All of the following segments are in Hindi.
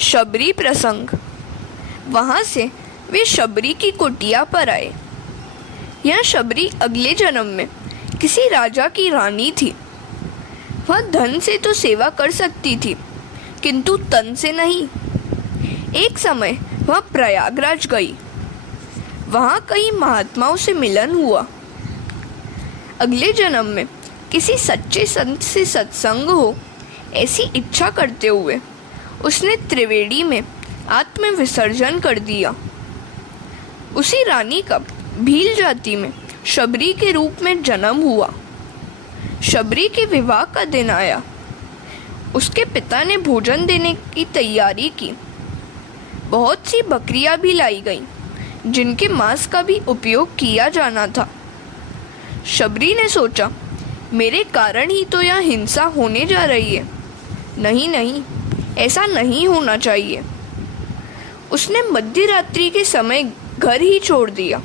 शबरी प्रसंग। वहाँ से वे शबरी की कुटिया पर आए। यह शबरी अगले जन्म में किसी राजा की रानी थी। वह धन से तो सेवा कर सकती थी, किंतु तन से नहीं। एक समय वह प्रयागराज गई। वहाँ कई महात्माओं से मिलन हुआ। अगले जन्म में किसी सच्चे संत से सत्संग हो, ऐसी इच्छा करते हुए उसने त्रिवेणी में आत्म विसर्जन कर दिया। उसी रानी का भील जाति में शबरी के रूप में जन्म हुआ। शबरी के विवाह का दिन आया। उसके पिता ने भोजन देने की तैयारी की। बहुत सी बकरियां भी लाई गईं, जिनके मांस का भी उपयोग किया जाना था। शबरी ने सोचा, मेरे कारण ही तो यहाँ हिंसा होने जा रही है। नहीं नहीं, ऐसा नहीं होना चाहिए। उसने मध्य रात्रि के समय घर ही छोड़ दिया।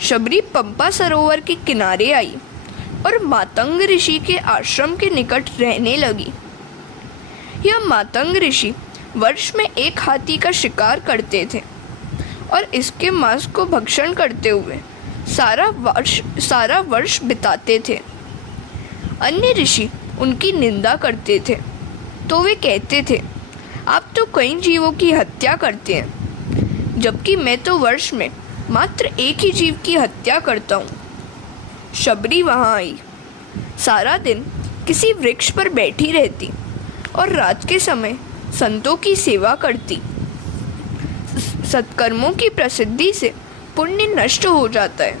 शबरी पंपा सरोवर के किनारे आई और मातंग ऋषि के आश्रम के निकट रहने लगी। यह मातंग ऋषि वर्ष में एक हाथी का शिकार करते थे और इसके मांस को भक्षण करते हुए सारा वर्ष बिताते थे। अन्य ऋषि उनकी निंदा करते थे तो वे कहते थे, आप तो कई जीवों की हत्या करते हैं, जबकि मैं तो वर्ष में मात्र एक ही जीव की हत्या करता हूँ। शबरी वहाँ आई। सारा दिन किसी वृक्ष पर बैठी रहती और रात के समय संतों की सेवा करती। सत्कर्मों की प्रसिद्धि से पुण्य नष्ट हो जाता है।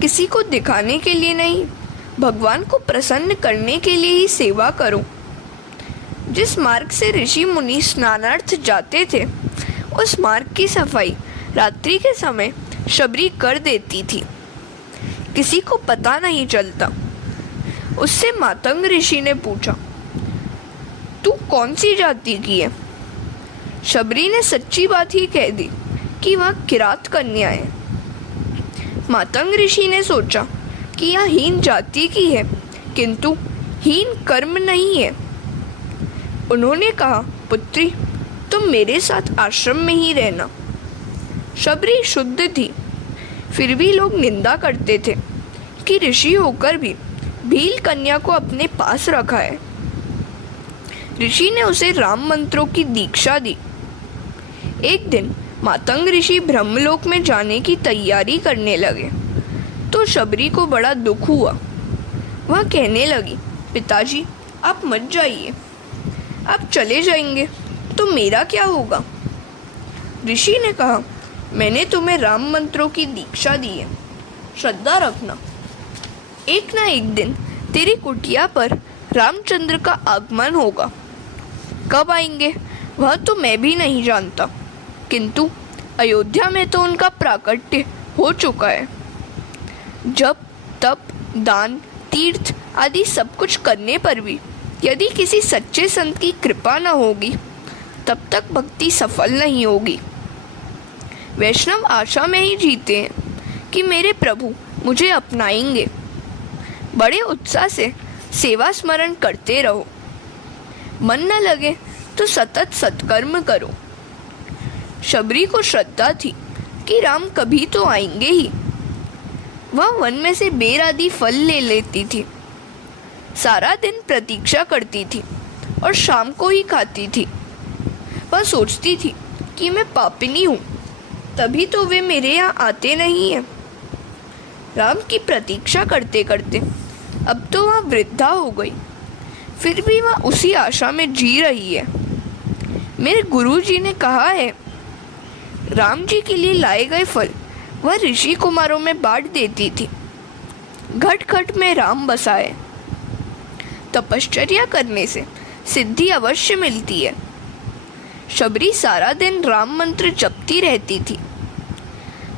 किसी को दिखाने के लिए नहीं, भगवान को प्रसन्न करने के लिए ही सेवा करो। जिस मार्ग से ऋषि मुनि स्नानार्थ जाते थे, उस मार्ग की सफाई रात्रि के समय शबरी कर देती थी। किसी को पता नहीं चलता। उससे मातंग ऋषि ने पूछा, तू कौन सी जाति की है? शबरी ने सच्ची बात ही कह दी कि वह किरात कन्या है। मातंग ऋषि ने सोचा कि यह हीन जाति की है, किंतु हीन कर्म नहीं है। उन्होंने कहा, पुत्री, तुम मेरे साथ आश्रम में ही रहना। शबरी शुद्ध थी, फिर भी लोग निंदा करते थे कि ऋषि होकर भी भील कन्या को अपने पास रखा है। ऋषि ने उसे राम मंत्रों की दीक्षा दी। एक दिन मातंग ऋषि ब्रह्मलोक में जाने की तैयारी करने लगे तो शबरी को बड़ा दुख हुआ। वह कहने लगी, पिताजी, आप मत जाइए। आप चले जाएंगे तो मेरा क्या होगा? ऋषि ने कहा, मैंने तुम्हें राम मंत्रों की दीक्षा दी है, श्रद्धा रखना। एक ना एक दिन तेरी कुटिया पर रामचंद्र का आगमन होगा। कब आएंगे वह तो मैं भी नहीं जानता, किंतु अयोध्या में तो उनका प्राकट्य हो चुका है। जप, तप, दान, तीर्थ आदि सब कुछ करने पर भी यदि किसी सच्चे संत की कृपा न होगी, तब तक भक्ति सफल नहीं होगी। वैष्णव आशा में ही जीते हैं कि मेरे प्रभु मुझे अपनाएंगे। बड़े उत्साह से सेवा स्मरण करते रहो। मन न लगे तो सतत सत्कर्म करो। शबरी को श्रद्धा थी कि राम कभी तो आएंगे ही। वह वन में से बेर आदि फल ले लेती थी। सारा दिन प्रतीक्षा करती थी और शाम को ही खाती थी। वह सोचती थी कि मैं पापिनी हूँ, तभी तो वे मेरे यहाँ आते नहीं हैं। राम की प्रतीक्षा करते करते अब तो वह वृद्धा हो गई, फिर भी वह उसी आशा में जी रही है। मेरे गुरुजी ने कहा है, राम जी के लिए लाए गए फल वह ऋषि कुमारों में बांट देती थी। घट घट में राम बसाए। तपश्चर्या करने से सिद्धि अवश्य मिलती है। शबरी सारा दिन राम मंत्र जपती रहती थी।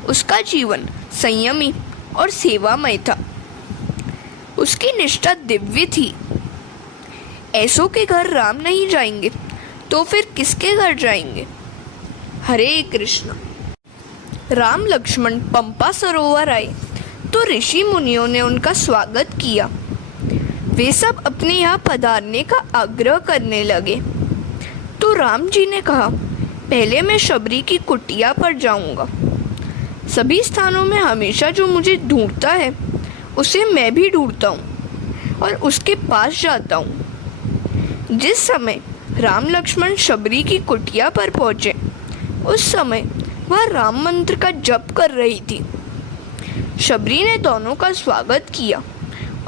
उसका जीवन संयमी और सेवामय था। उसकी निष्ठा दिव्य थी। ऐसों के घर राम नहीं जाएंगे तो फिर किसके घर जाएंगे? हरे कृष्ण। राम लक्ष्मण पंपा सरोवर आए तो ऋषि मुनियों ने उनका स्वागत किया। वे सब अपने यहाँ पधारने का आग्रह करने लगे तो तो राम जी ने कहा, पहले मैं शबरी की कुटिया पर जाऊंगा। सभी स्थानों में हमेशा जो मुझे ढूंढता है उसे मैं भी ढूंढता हूँ और उसके पास जाता हूँ। जिस समय राम लक्ष्मण शबरी की कुटिया पर पहुँचे उस समय वह राम मंत्र का जप कर रही थी। शबरी ने दोनों का स्वागत किया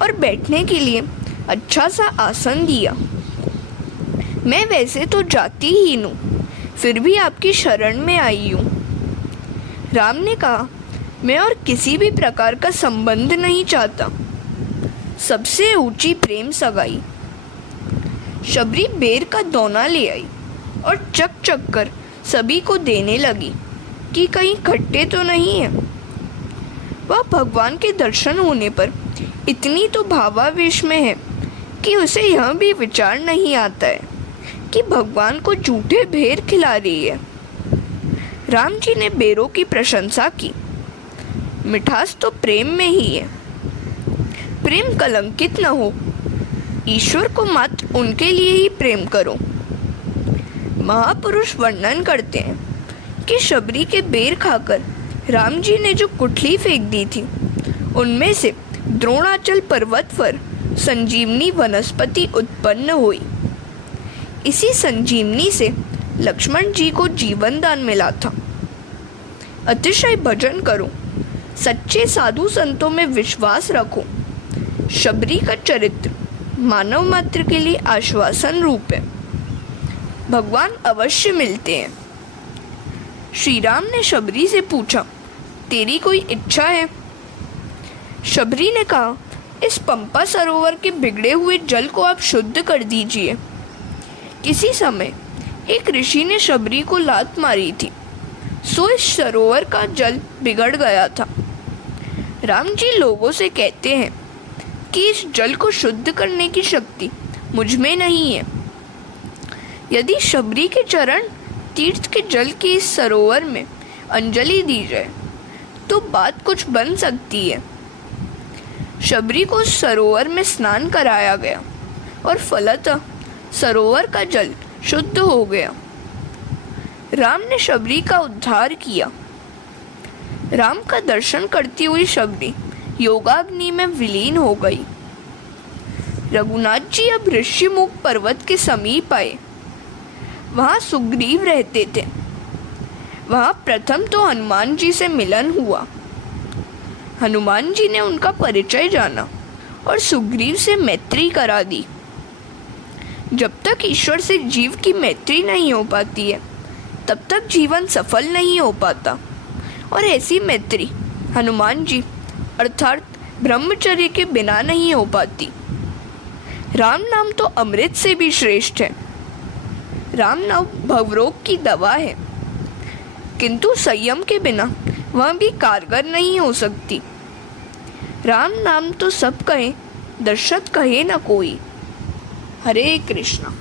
और बैठने के लिए अच्छा सा आसन दिया। मैं वैसे तो जातिहीन हूँ, फिर भी आपकी शरण में आई हूँ। राम ने कहा, मैं और किसी भी प्रकार का संबंध नहीं चाहता, सबसे ऊंची प्रेम सगाई। शबरी बेर का दोना ले आई और चक चक कर सभी को देने लगी कि कहीं खट्टे तो नहीं है। वह भगवान के दर्शन होने पर इतनी तो भावावेश में है कि उसे यह भी विचार नहीं आता है कि भगवान को झूठे बेर खिला रही है। राम जी ने बेरों की प्रशंसा की। मिठास तो प्रेम में ही है। प्रेम कलंकित न हो, ईश्वर को मात्र उनके लिए ही प्रेम करो। महापुरुष वर्णन करते हैं कि शबरी के बेर खाकर राम जी ने जो कुठली फेंक दी थी उनमें से द्रोणाचल पर्वत पर संजीवनी वनस्पति उत्पन्न हुई। इसी संजीवनी से लक्ष्मण जी को जीवन दान मिला था। अतिशय भजन करो, सच्चे साधु संतों में विश्वास रखो। शबरी का चरित्र मानव मात्र के लिए आश्वासन रूप है। भगवान अवश्य मिलते हैं। श्री राम ने शबरी से पूछा, तेरी कोई इच्छा है? शबरी ने कहा, इस पंपा सरोवर के बिगड़े हुए जल को आप शुद्ध कर दीजिए। किसी समय एक ऋषि ने शबरी को लात मारी थी, सो इस सरोवर का जल बिगड़ गया था। राम जी लोगों से कहते हैं कि इस जल को शुद्ध करने की शक्ति मुझ में नहीं है। यदि शबरी के चरण तीर्थ के जल के इस सरोवर में अंजलि दी जाए तो बात कुछ बन सकती है। शबरी को उस सरोवर में स्नान कराया गया और फलतः सरोवर का जल शुद्ध हो गया। राम ने शबरी का उद्धार किया। राम का दर्शन करती हुई शबरी योगाग्नि में विलीन हो गई। रघुनाथ जी अब ऋषिमुख पर्वत के समीप आए। वहाँ सुग्रीव रहते थे। वहाँ प्रथम तो हनुमान जी से मिलन हुआ। हनुमान जी ने उनका परिचय जाना और सुग्रीव से मैत्री करा दी। जब तक ईश्वर से जीव की मैत्री नहीं हो पाती है तब तक जीवन सफल नहीं हो पाता, और ऐसी मैत्री हनुमान जी अर्थात ब्रह्मचर्य के बिना नहीं हो पाती। राम नाम तो अमृत से भी श्रेष्ठ है। राम नाम भवरोग की दवा है, किंतु संयम के बिना वह भी कारगर नहीं हो सकती। राम नाम तो सब कहे, दर्शक कहे न कोई। हरे कृष्णा।